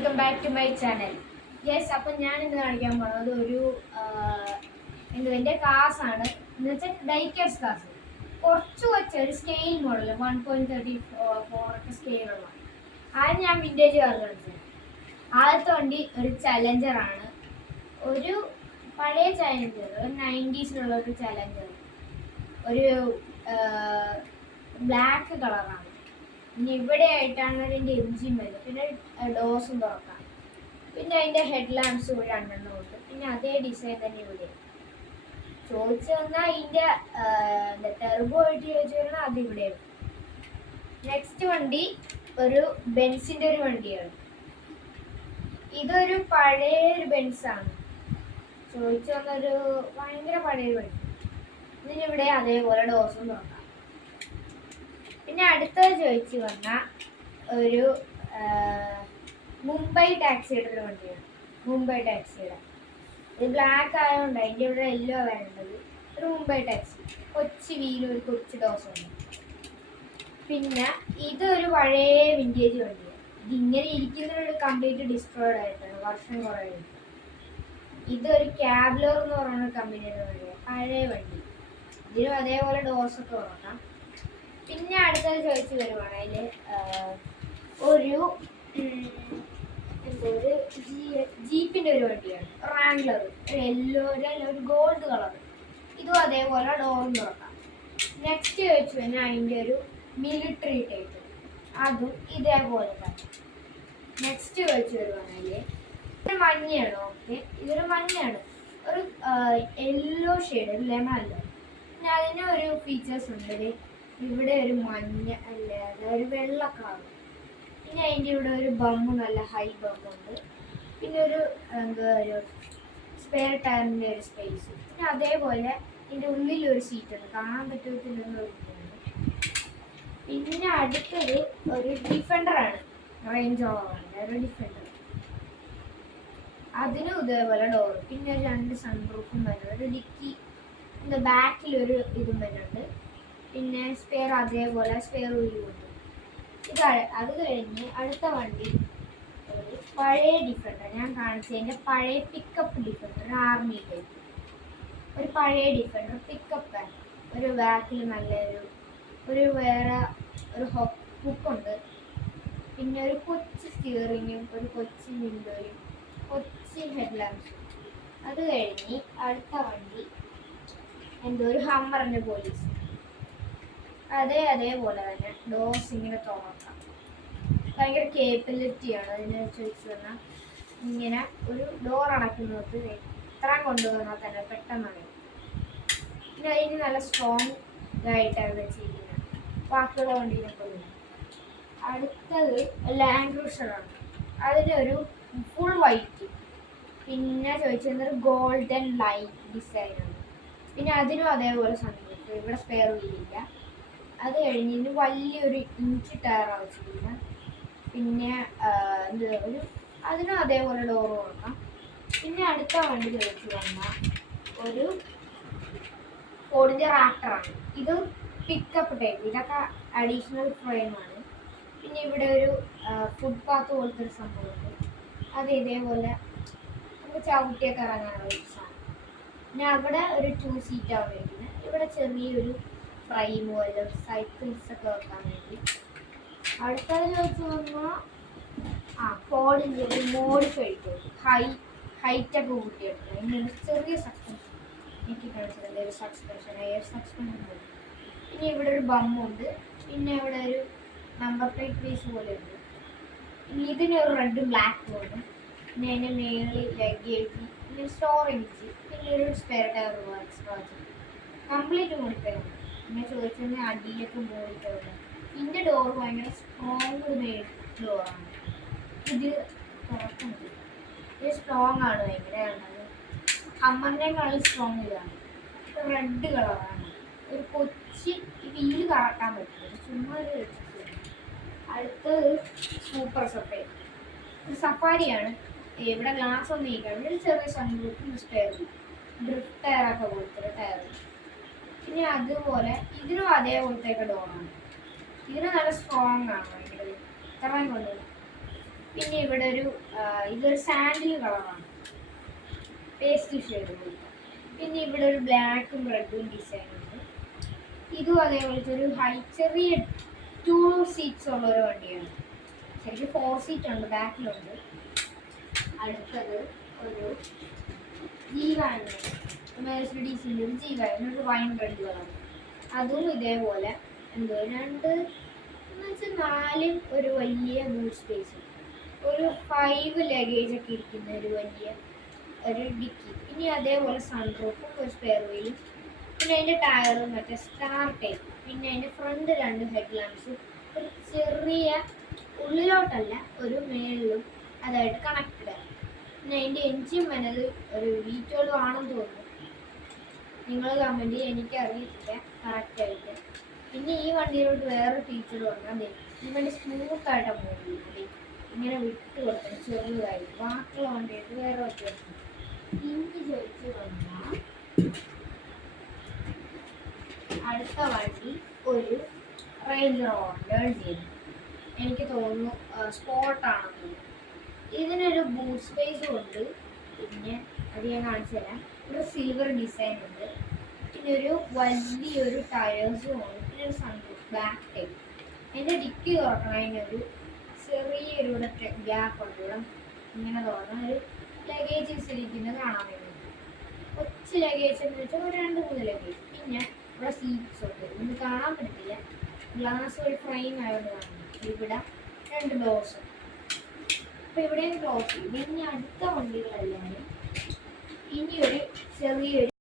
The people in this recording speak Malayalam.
Welcome back to my channel. Yes, അപ്പം ഞാൻ ഇന്ന് കാണിക്കാൻ പോകുന്നത് എൻ്റെ ക്ലാസ് ആണ്. എന്ന് വെച്ചാൽ ഡൈക്കേഴ്സ് ക്ലാസ്. കുറച്ച് ഒരു സ്കെയിൽ മോഡൽ 1.34 സ്കെയിലുള്ള ആദ്യം ഞാൻ വിൻറ്റേജ് കാർ കാണിച്ചത്. ആദ്യത്തെ വണ്ടി ഒരു ചലഞ്ചറാണ്, ഒരു പഴയ ചലഞ്ചർ, ഒരു 90s ഒരു ചലഞ്ചർ, ഒരു ബ്ലാക്ക് കളറാണ്. പിന്നെ ഇവിടെ ആയിട്ടാണ് അതിൻ്റെ എൻജിൻ വരുന്നത്. പിന്നെ ഡോസും തുറക്കാം. പിന്നെ അതിൻ്റെ ഹെഡ് ലാമ്പ്സ് കൂടി 2 ഉണ്ട്. പിന്നെ അതേ ഡിസൈൻ തന്നെ ഇവിടെ ചോദിച്ചു വന്നാൽ അതിൻ്റെ ടെർബോ ആയിട്ട് ചോദിച്ചു പറഞ്ഞാൽ അതിവിടെ. നെക്സ്റ്റ് വണ്ടി ഒരു ബെൻസിൻ്റെ ഒരു വണ്ടിയാണ്. ഇതൊരു പഴയ ഒരു ബെൻസാണ്. ചോദിച്ചു വന്നൊരു ഭയങ്കര പഴയ വണ്ടി. ഇതിനിവിടെ അതേപോലെ ഡോസും തുറക്കാം. പിന്നെ അടുത്തത് ചോദിച്ചു വന്നാൽ ഒരു മുംബൈ ടാക്സിയുടെ ഒരു വണ്ടിയാണ്. മുംബൈ ടാക്സിയുടെ ഇത് ബ്ലാക്ക് ആയതുകൊണ്ട് അതിൻ്റെ ഇവിടെ യെല്ലോ വരേണ്ടത്. ഒരു മുംബൈ ടാക്സി, കൊച്ചു വീലും ഒരു കൊച്ചു ഡോസുണ്ട്. പിന്നെ ഇതൊരു പഴയ വിൻറ്റേജ് വണ്ടിയാണ്. ഇതിങ്ങനെ ഇരിക്കുന്നൊരു കംപ്ലീറ്റ് ഡിസ്ട്രോയിഡ് ആയിട്ടാണ്, വർഷം കുറേ. ഇതൊരു ക്യാബ്ലർ എന്ന് പറയുന്ന കമ്പനിയുടെ വണ്ടിയാണ്, പഴയ വണ്ടി. ഇതിനും അതേപോലെ ഡോസൊക്കെ തുറക്കാം. പിന്നെ അടുത്തത് ചോദിച്ചു വരുവാണെങ്കിൽ ഒരു ജീപ്പിൻ്റെ ഒരു വണ്ടിയാണ്, റാംഗ്ലർ, ഒരു യെല്ലോ ഒരു ഗോൾഡ് കളർ. ഇതും അതേപോലെ ഡോറും തുറക്കാം. നെക്സ്റ്റ് ചോദിച്ചു കഴിഞ്ഞാൽ അതിൻ്റെ ഒരു മിലിറ്ററി ടൈപ്പ്, അതും ഇതേപോലെ തന്നെ. നെക്സ്റ്റ് ചോദിച്ചു വരുവാണെങ്കിൽ ഇത് മഞ്ഞയാണ്. ഓക്കെ, ഇതൊരു മഞ്ഞയാണ്, ഒരു യെല്ലോ ഷെയ്ഡ്, ഒരു ലെമൺ അല്ല. പിന്നെ അതിന് ഒരു ഫീച്ചേഴ്സ് ഉണ്ട്. ഇവിടെ ഒരു മഞ്ഞ അല്ലാതെ ഒരു വെള്ള കളർ. പിന്നെ അതിൻ്റെ ഇവിടെ ഒരു ബമ്പ്, നല്ല ഹൈ ബമ്പുണ്ട്. പിന്നെ ഒരു ഒരു സ്പെയർ ടയറിൻ്റെ ഒരു സ്പേസ്. പിന്നെ അതേപോലെ ഇതിൻ്റെ ഉള്ളിലൊരു സീറ്റുണ്ട്, കാണാൻ പറ്റത്തില്ലെന്ന്. പിന്നെ അടുത്തത് ഒരു ഡിഫൻഡറാണ്, റേഞ്ച് ഓവറാണ് ഒരു ഡിഫൻഡർ. അതിനും ഇതേപോലെ ഡോർ. പിന്നെ 2 സൺറൂഫും വരുന്നത്, ഒരു ഡിക്കി, പിന്നെ ബാക്കിലൊരു ഇതും വരുന്നുണ്ട്. പിന്നെ സ്പെയർ അതേപോലെ സ്പെയർ വീലുമുണ്ട്. അത് കഴിഞ്ഞ് അടുത്ത വണ്ടി ഒരു പഴയ ഡിഫൻഡർ, ഞാൻ കാണിച്ചതിൻ്റെ പഴയ പിക്കപ്പ് ഡിഫൻഡർ, ആർമി ടൈപ്പ്. ഒരു പഴയ ഡിഫൻഡർ പിക്കപ്പ്, ഒരു ബാക്കിൽ നല്ലൊരു വേറെ ഒരു ഹുക്കുണ്ട്. പിന്നെ ഒരു കൊച്ചു സ്റ്റിയറിങ്ങും ഒരു കൊച്ചു വിൻഡോയും കൊച്ചു ഹെഡ് ലാമ്പ്സും. അത് കഴിഞ്ഞ് അടുത്ത വണ്ടി ഒരു ഹമ്മറിൻ്റെ പോലീസ്. അതേപോലെ തന്നെ ഡോസ് ഇങ്ങനെ തുറക്കാം. ഭയങ്കര കേപ്പബിലിറ്റിയാണ് അതിനെ ചോദിച്ചു പറഞ്ഞാൽ. ഇങ്ങനെ ഒരു ഡോർ അടയ്ക്കുന്നത് എത്ര കൊണ്ടുവന്നാൽ തന്നെ പെട്ടെന്ന് അടയും. പിന്നെ അതിന് നല്ല സ്ട്രോങ് ആയിട്ടാണ് വെച്ചിരിക്കുന്നത്, ബാക്കിയുള്ള വണ്ടീനെ പോലെ. അടുത്തത് ലാൻഡ് ക്രൂസറാണ്, അതിനൊരു ഫുൾ വൈറ്റ്. പിന്നെ ചോദിച്ചിരുന്നൊരു ഗോൾഡൻ ലൈറ്റ് ഡിസൈനാണ്. പിന്നെ അതിനും അതേപോലെ സംഭവിച്ചു, ഇവിടെ സ്പെയർ വീലില്ല. അത് കഴിഞ്ഞ് വലിയൊരു ഇഞ്ച് ടയറാണ് വെച്ചിരിക്കുന്നത്. പിന്നെ അതിനും അതേപോലെ ഡോറ് കൊടുക്കാം. പിന്നെ അടുത്ത വണ്ടി ചോദിച്ചു വന്നാൽ ഒരു ഫോർഡിൻ്റെ റാപ്റ്ററാണ്. ഇത് പിക്കപ്പ് ടൈപ്പ്, ഇതൊക്കെ അഡീഷണൽ ഫ്രെയിമാണ്. പിന്നെ ഇവിടെ ഒരു ഫുട്പാത്ത് പോലത്തെ ഒരു സംഭവമുണ്ട്, അത് ഇതേപോലെ നമുക്ക് ചവിട്ടിയൊക്കെ ഇറങ്ങാനുള്ള ഒരു സാധനം. പിന്നെ അവിടെ ഒരു 2 സീറ്റാണ് വരുന്നത്. ഇവിടെ ചെറിയൊരു ഫ്രെയിം പോലെ സൈക്കിൾസ് ഒക്കെ വെക്കാൻ വേണ്ടി. അടുത്തത് ചോദിച്ചു വന്നാൽ ഫോർഡിൻ്റെ ഒരു മോഡിഫൈഡ് ഹൈറ്റൊക്കെ കൂട്ടിയിട്ടുണ്ട്. അതിൻ്റെ ചെറിയ സസ്പെൻഷൻ എനിക്ക് കാണിച്ചിട്ടുണ്ട്, ഒരു സസ്പെൻഷൻ, എയർ സസ്പെൻഷൻ പോലെ. പിന്നെ ഇവിടെ ഒരു ബമ്മുണ്ട്. പിന്നെ ഇവിടെ ഒരു നമ്പർ പ്ലേറ്റ് പീസ് പോലെ ഉണ്ട്. പിന്നെ ഇതിനൊരു റെഡ് ബ്ലാക്ക് പോലെ. പിന്നെ അതിൻ്റെ മേളിൽ ലഗേജ്, പിന്നെ സ്റ്റോറേജ്, പിന്നെ ഒരു spare tyre extra complete modify ഉണ്ട്. പിന്നെ ചോദിച്ചത് അടിയിലൊക്കെ മോഡിഫൈ ഉണ്ട്. ഇതിൻ്റെ ഡോർ ഭയങ്കര സ്ട്രോങ് ഡോറാണ്. ഇത് തുറക്കുന്നത് ഇത് സ്ട്രോങ് ആണ്, ഭയങ്കര ഹമ്മറിനേക്കാളും സ്ട്രോങ് ഇതാണ്. റെഡ് കളറാണ്, ഒരു കൊച്ചി വീല് കറക്കാൻ പറ്റില്ല, ചുമ്മാ ഒരു. അടുത്തത് സൂപ്പർ സഫാരി, ഒരു സഫാരിയാണ്. ഇവിടെ ഗ്ലാസ് ഒന്നും ഇരിക്കണം. ഇവിടെ ചെറിയ സൺറൂഫും സ്പെയർ ഡ്രിഫ്റ്റ് ടയറൊക്കെ കൊടുത്തൊരു ടയർ. പിന്നെ അതുപോലെ ഇതിനും അതേപോലത്തെയൊക്കെ ഡോറാണ്. ഇതിന് നല്ല സ്ട്രോങ് ആണ്, ഭയങ്കര ഇത്രയും കൊണ്ടുവരും. പിന്നെ ഇവിടെ ഒരു ഇതൊരു സാൻഡിൽ കളറാണ്, പേസ്റ്റ് ഷെയ്ഡ്. പിന്നെ ഇവിടെ ഒരു ബ്ലാക്കും റെഡും ഡിസൈൻ ഉണ്ട്. ഇതും അതേപോലത്തെ ഒരു ചെറിയ 2 സീറ്റ്സ് ഉള്ള ഒരു വണ്ടിയാണ്. ശരിക്കും 4 സീറ്റ് ഉണ്ട്, ബാക്കിലുണ്ട്. അടുത്തത് ഒരു ജീവാന്, മെഴ്സിഡീസിൻ്റെ ഒരു ജീവാന്, ഒരു വൈൻ റെഡ് കളർ. അതും ഇതേപോലെ എന്തോ 2 4 ഒരു വലിയ ബൂട്ട് സ്പേസും ഒരു 5 ലഗേജ് ഒക്കെ ഇരിക്കുന്ന ഒരു വലിയ ഒരു ഡിക്കി. ഇനി അതേപോലെ സൺറൂഫും ഒരു സ്പെയർ വീലും. പിന്നെ അതിൻ്റെ ടയറും മറ്റേ സ്റ്റാർ ടൈപ്പ്. പിന്നെ അതിൻ്റെ ഫ്രണ്ട് 2 ഹെഡ് ലാമ്പ്സും ഒരു ചെറിയ ഉള്ളിലോട്ടല്ല ഒരു മേളിലും അതായിട്ട് കണക്റ്റഡ് ആണ്. പിന്നെ അതിൻ്റെ എൻജിൻ വന്നത് ഒരു V12 ആണെന്ന് തോന്നുന്നു. നിങ്ങൾ കമൻറ്റ് ചെയ്യുക, എനിക്കറിയില്ല കറക്റ്റായിട്ട്. പിന്നെ ഈ വണ്ടിയിലോട്ട് വേറെ ഫീച്ചർ വന്നാൽ ഈ വണ്ടി സ്മൂത്തായിട്ടാണ് മൂവ് ചെയ്യുന്നത്. ഇങ്ങനെ വിട്ട് കൊടുക്കണം ചെറുതായി. ബാക്കിയുള്ള വണ്ടിയായിട്ട് വേറെ വ്യത്യാസം. ഇഞ്ചി ചോദിച്ചു വന്നാൽ അടുത്ത വണ്ടി ഒരു റേഞ്ച് റോവർ ലേൺ ചെയ്തു. എനിക്ക് തോന്നുന്നു സ്പോർട്ടാണെന്ന് തോന്നുന്നു. ഇതിനൊരു ബൂട്ട് സ്പേസും ഉണ്ട്. പിന്നെ അത് ഞാൻ കാണിച്ചു തരാം. ഒരു സിൽവർ ഡിസൈൻ ഉണ്ട്. പിന്നെ ഒരു വലിയൊരു ടയേഴ്സും ഉണ്ട്. പിന്നെ ഒരു സൺറൂഫ് ബാക്ക് ടൈപ്പ്. എൻ്റെ ഡിക്കി തുറക്കണതിനൊരു ചെറിയൊരു ഗ്യാപ്പ് ഉണ്ട്. ഇവിടെ ഇങ്ങനെ തുറന്ന ഒരു ലഗേജസ് ഇരിക്കുന്നത് കാണാൻ വേണ്ടി. കൊച്ചു ലഗേജ് എന്ന് വെച്ചാൽ ഒരു 2-3 ലഗേജ്. പിന്നെ ഇവിടെ സീറ്റ്സ് ഉണ്ട്. ഇന്ന് കാണാൻ പറ്റത്തില്ല, ഗ്ലാസ് ഒരു ഫ്രെയിം ആയതുകൊണ്ട് കാണുന്നു. ഇവിടെ 2 ഡോർസ്. അപ്പോൾ ഇവിടെയും ക്ലോസ് ചെയ്യും. ഇനി അടുത്ത വണ്ടികളെല്ലാം ഇനി ഒരു ചെറിയൊരു